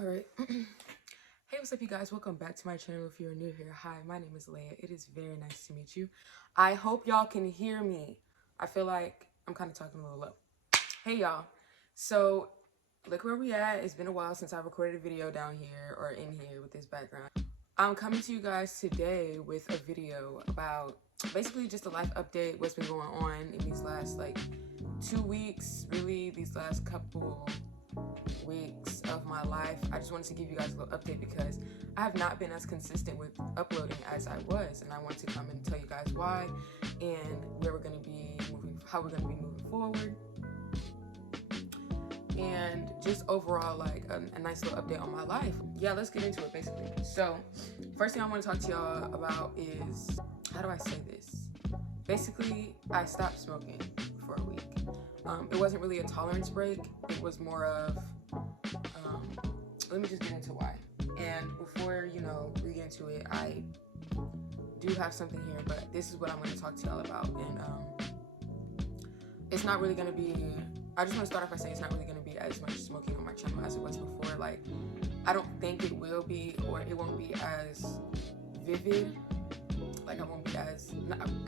All right. Hey, what's up, you guys? Welcome back to my channel. If you're new here, hi, my name is Leia. It is very nice to meet you. I hope y'all can hear me. I feel like I'm kind of talking a little low. Hey, y'all. So, look where we at. It's been a while since I recorded a video down here or in here with this background. I'm coming to you guys today with a video about basically just a life update, what's been going on in these last 2 weeks, really these last couple weeks of my life. I just wanted to give you guys a little update because I have not been as consistent with uploading as I was, and I want to come and tell you guys why and where we're going to be moving, how we're going to be moving forward, and just overall a nice little update on my life. Yeah, let's get into it basically. So first thing I want to talk to y'all about is, how do I say this? Basically, I stopped smoking for a week. It wasn't really a tolerance break. It was more of, let me just get into why. And before, we get into it, I do have something here, but this is what I'm going to talk to y'all about. And it's not really going to be, I just want to start off by saying it's not really going to be as much smoking on my channel as it was before. I don't think it will be, or it won't be as vivid. I won't be as,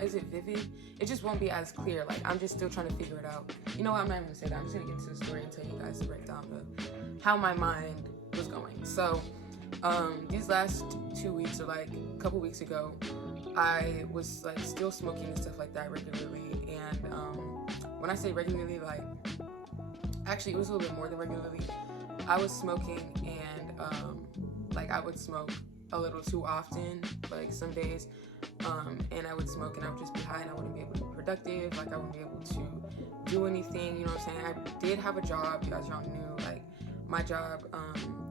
is it vivid? It just won't be as clear. I'm just still trying to figure it out. You know what, I'm not even gonna say that. I'm just gonna get into the story and tell you guys the breakdown of how my mind was going. So, these last 2 weeks, or a couple weeks ago, I was still smoking and stuff like that regularly. And when I say regularly, actually it was a little bit more than regularly. I was smoking, and I would smoke a little too often, some days, and I would smoke and I would just be high and I wouldn't be able to be productive, I wouldn't be able to do anything, you know what I'm saying? I did have a job, you guys, y'all knew, my job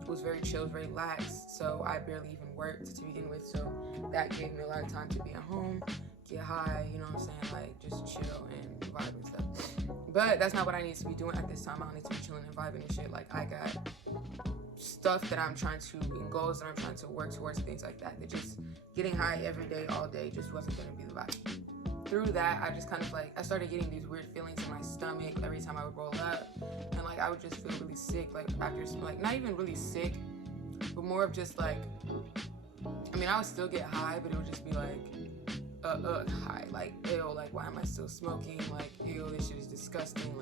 was very chill, very lax, so I barely even worked to begin with, so that gave me a lot of time to be at home, get high, you know what I'm saying, just chill and vibe and stuff. But that's not what I need to be doing at this time. I don't need to be chilling and vibing and shit. I got stuff that I'm trying to, and goals that I'm trying to work towards, things like that. That just getting high every day, all day, just wasn't going to be the vibe. Through that, I just kind of I started getting these weird feelings in my stomach every time I would roll up, and I would just feel really sick, after, not even really sick, but more of just I would still get high, but it would just be high, ew, why am I still smoking, ew, this shit is disgusting,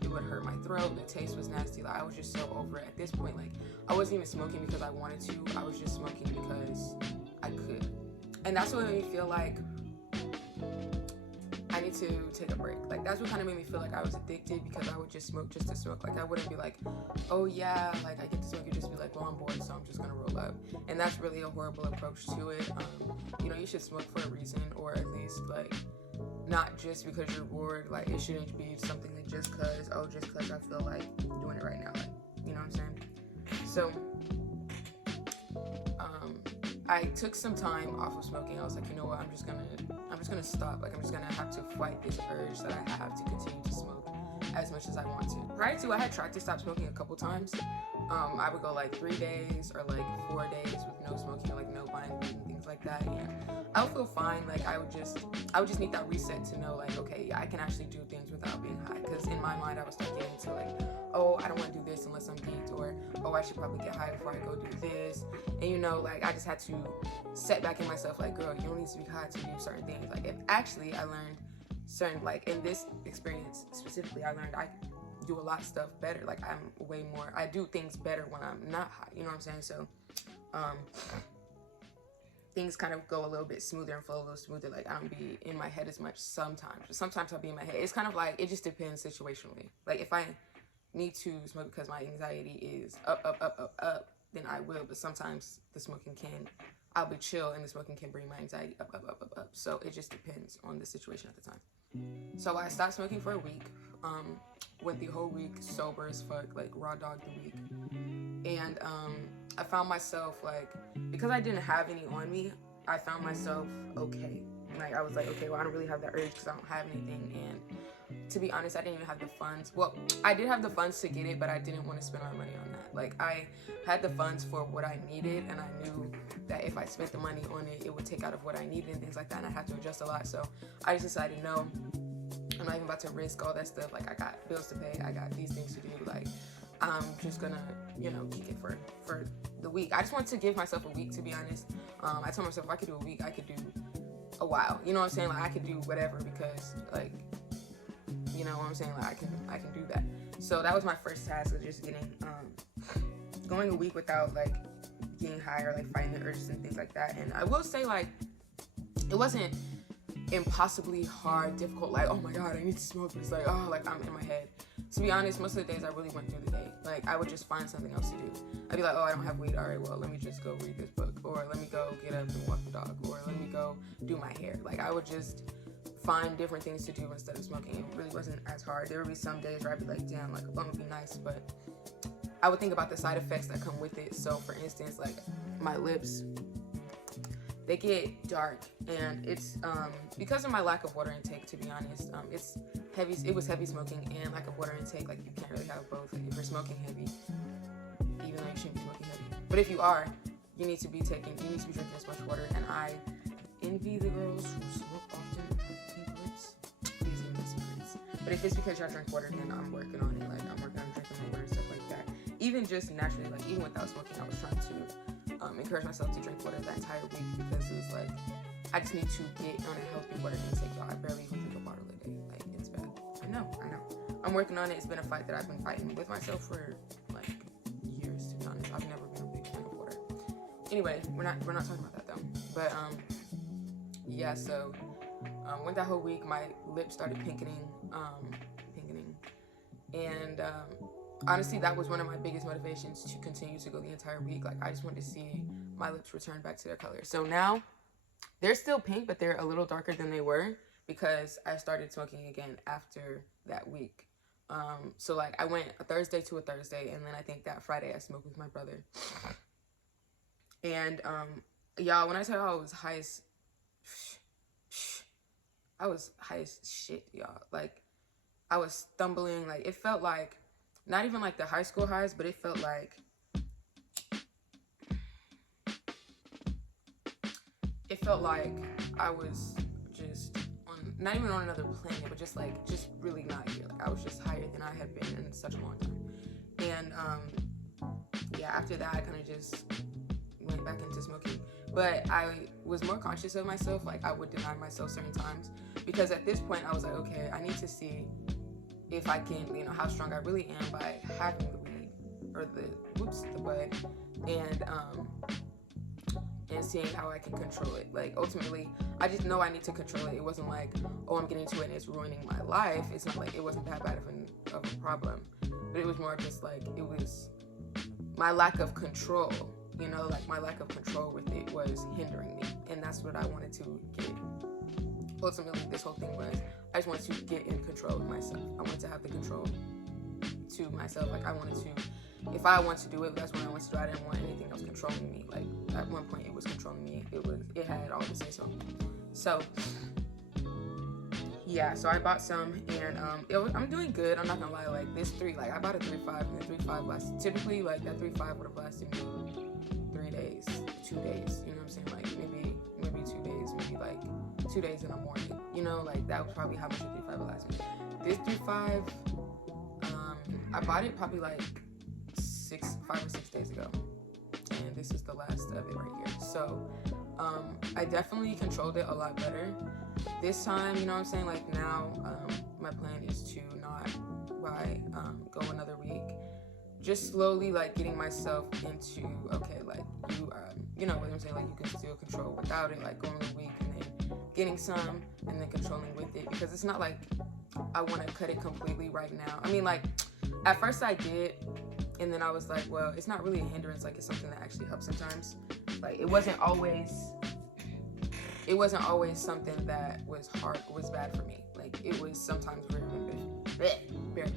it would hurt my throat, the taste was nasty, I was just so over it at this point. I wasn't even smoking because I wanted to, I was just smoking because I could. And that's what made me feel I need to take a break. That's what kind of made me feel I was addicted, because I would just smoke just to smoke. I wouldn't be oh yeah, I get to smoke. You'd just be well, I'm bored, so I'm just gonna roll up. And that's really a horrible approach to it. You should smoke for a reason, or at least not just because you're bored. It shouldn't be something that just cause I feel doing it right now. You know what I'm saying? So I took some time off of smoking. I was you know what, I'm just gonna stop. I'm just gonna have to fight this urge that I have to continue to smoke as much as I want to. Prior to, I had tried to stop smoking a couple times. I would go 3 days or 4 days with no smoking, no buying weed and things like that, and I would feel fine. I would just need that reset to know okay, yeah, I can actually do things without being high, because in my mind I was start getting to oh, I don't want to do this unless I'm geeked, or oh, I should probably get high before I go do this. And I just had to set back in myself girl, you don't need to be high to do certain things. If actually I learned certain, in this experience specifically, I learned I do a lot of stuff better. I'm way more, I do things better when I'm not high, you know what I'm saying? So things kind of go a little bit smoother and flow a little smoother. I don't be in my head as much sometimes, but sometimes I'll be in my head. It's kind of it just depends situationally. If I need to smoke because my anxiety is up, then I will. But sometimes the smoking I'll be chill, and the smoking can bring my anxiety up. So it just depends on the situation at the time. So I stopped smoking for a week. Went the whole week sober as fuck, raw dog the week. And I found myself because I didn't have any on me, I found myself okay. I was okay, well, I don't really have that urge because I don't have anything. And to be honest, I didn't even have the funds. Well, I did have the funds to get it, but I didn't want to spend my money on that. I had the funds for what I needed, and I knew that if I spent the money on it, it would take out of what I needed and things like that, and I had to adjust a lot. So I just decided, no, I'm not even about to risk all that stuff. I got bills to pay, I got these things to do. I'm just gonna, kick it for the week. I just want to give myself a week, to be honest. I told myself if I could do a week, I could do a while. You know what I'm saying? Like, I could do whatever, because, like, you know what I'm saying? Like, I can do that. So that was my first task, of just going a week without, like, getting high or, like, fighting the urges and things like that. And I will say, like, it wasn't impossibly hard, difficult, like, oh my god, I need to smoke. It's like, oh, like, I'm in my head. To be honest, most of the days I really went through the day. Like, I would just find something else to do. I'd be like, oh, I don't have weed. All right, well, let me just go read this book. Or let me go get up and walk the dog. Or let me go do my hair. Like, I would just find different things to do instead of smoking. It really wasn't as hard. There would be some days where I'd be like, damn, like, a blunt would be nice. But I would think about the side effects that come with it. So, for instance, like, my lips, they get dark, and it's because of my lack of water intake, to be honest. It was heavy smoking and lack of water intake. Like, you can't really have both. Like, if you're smoking heavy, even though you shouldn't be smoking heavy, but if you are, you need to be drinking as much water. And I envy the girls who smoke often and have pink lips. These are my secrets. But if it's because y'all drink water, then I'm working on it. Like, I'm working on drinking more water and stuff like that. Even just naturally, like, even without smoking, I was trying to encourage myself to drink water that entire week, because it was like, I just need to get on a healthy water intake, y'all. I barely even drink a bottle a day. Like, it's bad. I know. I'm working on it. It's been a fight that I've been fighting with myself for, like, years, to be honest. I've never been a big fan of water. Anyway, we're not talking about that, though. But, yeah, so, went that whole week, my lips started pinkening, and, honestly, that was one of my biggest motivations to continue to go the entire week. Like, I just wanted to see my lips return back to their color. So now, they're still pink, but they're a little darker than they were, because I started smoking again after that week. So, like, I went a Thursday to a Thursday, and then I think that Friday I smoked with my brother. And, y'all, when I tell y'all I was high as shit, y'all. Like, I was stumbling. Like, it felt like, not even like the high school highs, but it felt like, I was just on, not even on another planet, but just really not here. Like, I was just higher than I had been in such a long time. And, yeah, after that, I kind of just went back into smoking. But I was more conscious of myself. Like, I would deny myself certain times, because at this point, I was like, okay, I need to see if I can, how strong I really am by having the weed, or the bud, and seeing how I can control it. Like, ultimately, I just know I need to control it. It wasn't like, oh, I'm getting to it and it's ruining my life. It's not like, it wasn't that bad of a problem, but it was more just like, it was my lack of control, like, my lack of control with it was hindering me, and that's what I wanted to get. Ultimately, this whole thing was, I just wanted to get in control of myself. I wanted to have the control to myself. Like, I wanted to, if I want to do it, that's what I want to do. I didn't want anything else controlling me. Like, at one point, it was controlling me. It had all the say so. So, yeah, so I bought some, and I'm doing good. I'm not gonna lie. Like, this 3, like, I bought a 3.5, and the 3.5 lasted, typically, like, that 3.5 would have lasted me 3 days, 2 days, you know what I'm saying? Like, maybe 2 days, maybe, like, 2 days in the morning, like, that was probably how much a 3.5 would last me. This 3.5, I bought it probably, like, 5 or 6 days ago, and this is the last of it right here. So, I definitely controlled it a lot better this time, you know what I'm saying? Like, now, my plan is to not go another week. Just slowly, like, getting myself into, okay, like, you know what I'm saying? Like, you can still control without it, like, going a week and then getting some and then controlling with it, because it's not like I want to cut it completely right now. I mean, like, at first I did, and then I was like, well, it's not really a hindrance. Like, it's something that actually helps sometimes. Like, it wasn't always something that was bad for me. Like, it was sometimes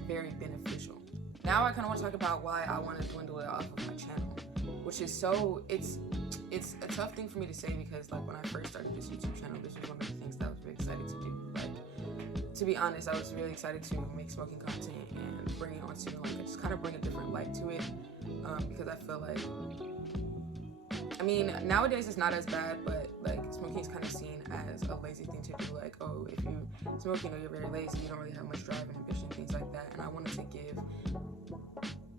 very beneficial. Now I kind of want to talk about why I want to dwindle it off of my channel, which is it's a tough thing for me to say, because, like, when I first started this YouTube channel, this was one of the things that I was really excited to do. Like, to be honest, I was really excited to make smoking content and bring it onto, like, just kind of bring a different light to it, because I feel like, I mean, nowadays it's not as bad, but, like, smoking is kind of seen as a lazy thing to do. Like, oh, if you smoke, you're very lazy, you don't really have much drive and ambition, things like that. And I wanted to give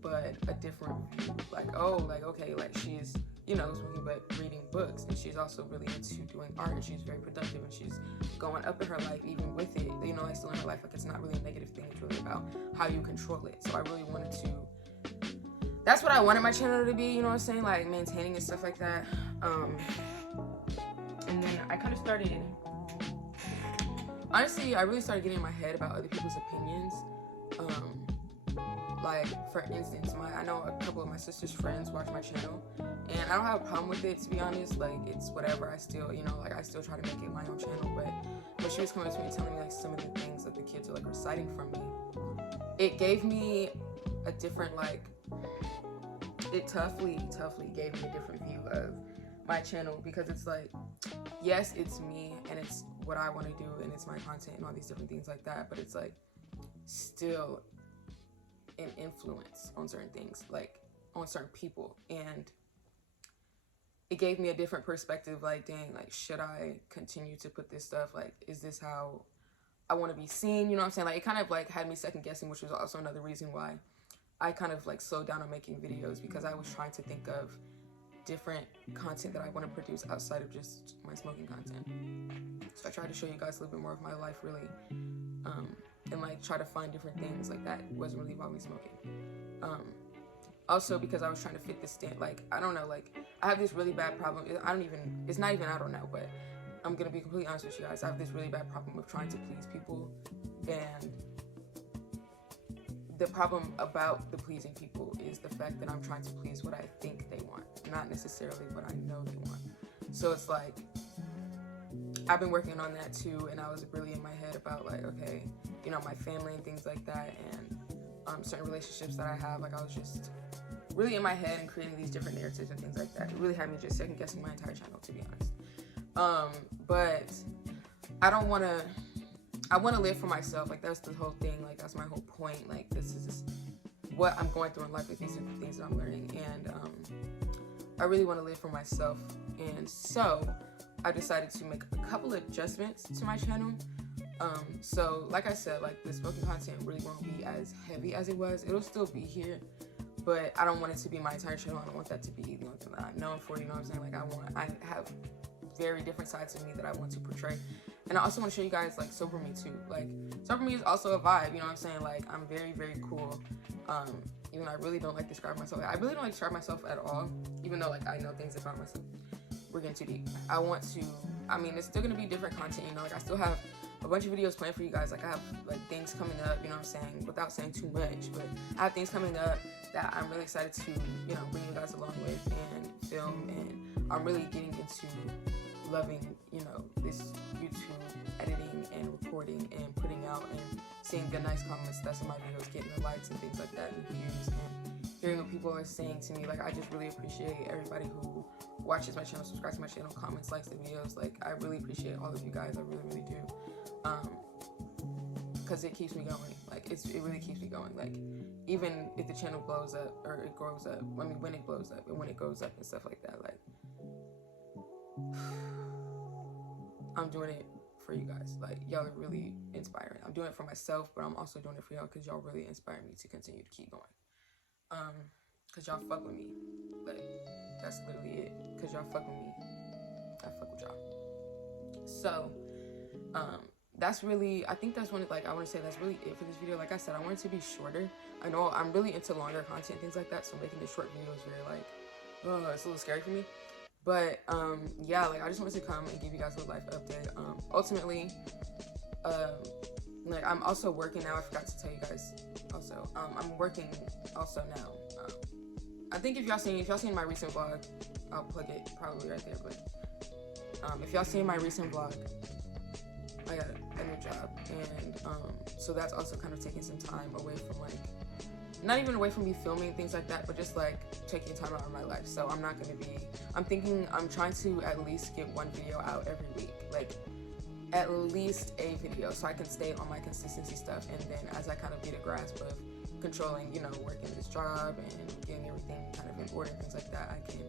but a different view. Like, oh, like, okay, like she's, you know, smoking but reading books, and she's also really into doing art, and she's very productive, and she's going up in her life even with it, you know, like still in her life. Like, it's not really a negative thing, it's really about how you control it. So I really wanted to, that's what I wanted my channel to be, you know what I'm saying, like maintaining and stuff like that. And then I kind of started, honestly, I really started getting in my head about other people's opinions. Like, for instance, I know a couple of my sister's friends watch my channel, and I don't have a problem with it, to be honest. Like, it's whatever. I still, you know, like, I still try to make it my own channel. But when she was coming to me telling me, like, some of the things that the kids are, like, reciting from me, it gave me a different, like, it toughly gave me a different view of my channel, because it's like, yes, it's me, and it's what I want to do, and it's my content and all these different things like that, but it's, like, still an influence on certain things, like on certain people. And it gave me a different perspective, like, dang, like, should I continue to put this stuff, like, is this how I want to be seen, you know what I'm saying? Like, it kind of like had me second guessing, which was also another reason why I kind of like slowed down on making videos, because I was trying to think of different content that I want to produce outside of just my smoking content. So I tried to show you guys a little bit more of my life, really, and like try to find different things like that wasn't really about me smoking. Also because I was trying to fit this stand, like, I don't know, like, I have this really bad problem. It's not even I don't know, but I'm gonna be completely honest with you guys. I have this really bad problem of trying to please people, and the problem about the pleasing people is the fact that I'm trying to please what I think they want, not necessarily what I know they want. So it's like, I've been working on that too, and I was really in my head about, like, okay, you know, my family and things like that, and certain relationships that I have. Like, I was just really in my head and creating these different narratives and things like that. It really had me just second guessing my entire channel, to be honest. But I don't want to, I want to live for myself. Like, that's the whole thing. Like, that's my whole point. Like, this is just what I'm going through in life. Like, these are the things that I'm learning, and I really want to live for myself. And so I decided to make a couple of adjustments to my channel. So like I said, like, the smoking content really won't be as heavy as it was. It'll still be here, but I don't want it to be my entire channel. I don't want that to be the only thing that I'm known for, you know what I'm saying? Like, I have very different sides of me that I want to portray. And I also want to show you guys, like, sober me too. Like, sober me is also a vibe, you know what I'm saying? Like, I'm very, very cool. Even though I really don't like describe myself. I really don't like describe myself at all, even though, like, I know things about myself. We're getting too deep. I want to, I mean, it's still going to be different content, you know? Like, I still have a bunch of videos planned for you guys. Like, I have, like, things coming up, you know what I'm saying? Without saying too much, but I have things coming up that I'm really excited to, you know, bring you guys along with and film. And I'm really getting into loving, you know, this YouTube editing and recording and putting out and seeing the nice comments that's in my videos, getting the likes and things like that, and views, and hearing what people are saying to me. Like, I just really appreciate everybody who watches my channel, subscribes to my channel, comments, likes the videos. Like, I really appreciate all of you guys. I really, really do. Because it keeps me going. Like, it really keeps me going. Like, even if the channel blows up, or it grows up, I mean, when it blows up and when it goes up and stuff like that, like, I'm doing it for you guys. Like, y'all are really inspiring. I'm doing it for myself, but I'm also doing it for y'all, because y'all really inspire me to continue to keep going. Because y'all fuck with me. Like, that's literally it. Because y'all fuck with me, I fuck with y'all. So, that's really, I think that's one of, like, I want to say that's really it for this video. Like I said, I want it to be shorter. I know I'm really into longer content, things like that, so making a short video is very, like, oh, it's a little scary for me. But, yeah, like, I just wanted to come and give you guys a little life update. Ultimately, like, I'm also working now. I forgot to tell you guys also. I'm working also now. I think if y'all seen my recent vlog, I'll plug it probably right there. But if y'all seen my recent vlog, I got a new job, and so that's also kind of taking some time away from, like, not even away from me filming things like that, but just, like, taking time out of my life. So I'm not going to be, I'm trying to at least get one video out every week, like, at least a video, so I can stay on my consistency stuff. And then as I kind of get a grasp of controlling, you know, working this job and getting everything kind of in order, things like that, I can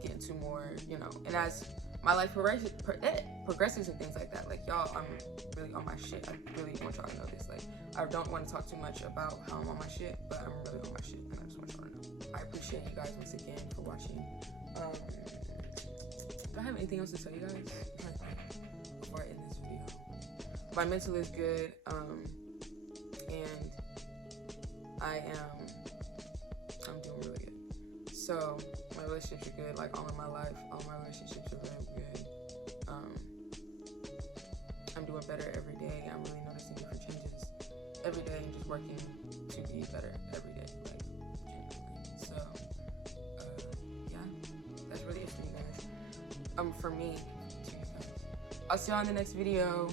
get into more, you know, and as my life progresses and things like that, like, y'all, I'm really on my shit. I really want y'all to know this. Like, I don't want to talk too much about how I'm on my shit, but I'm really on my shit, and I just want y'all to know. I appreciate you guys once again for watching. Do I have anything else to tell you guys before I end this video? My mental is good, and I'm doing really good. So my relationships are good. Like all in my life, all my relationships are very good. I'm doing better every day. I'm really noticing different changes every day and just working to be better every day. Like genuinely. So yeah, that's really it for you guys. For me, I'll see you on the next video.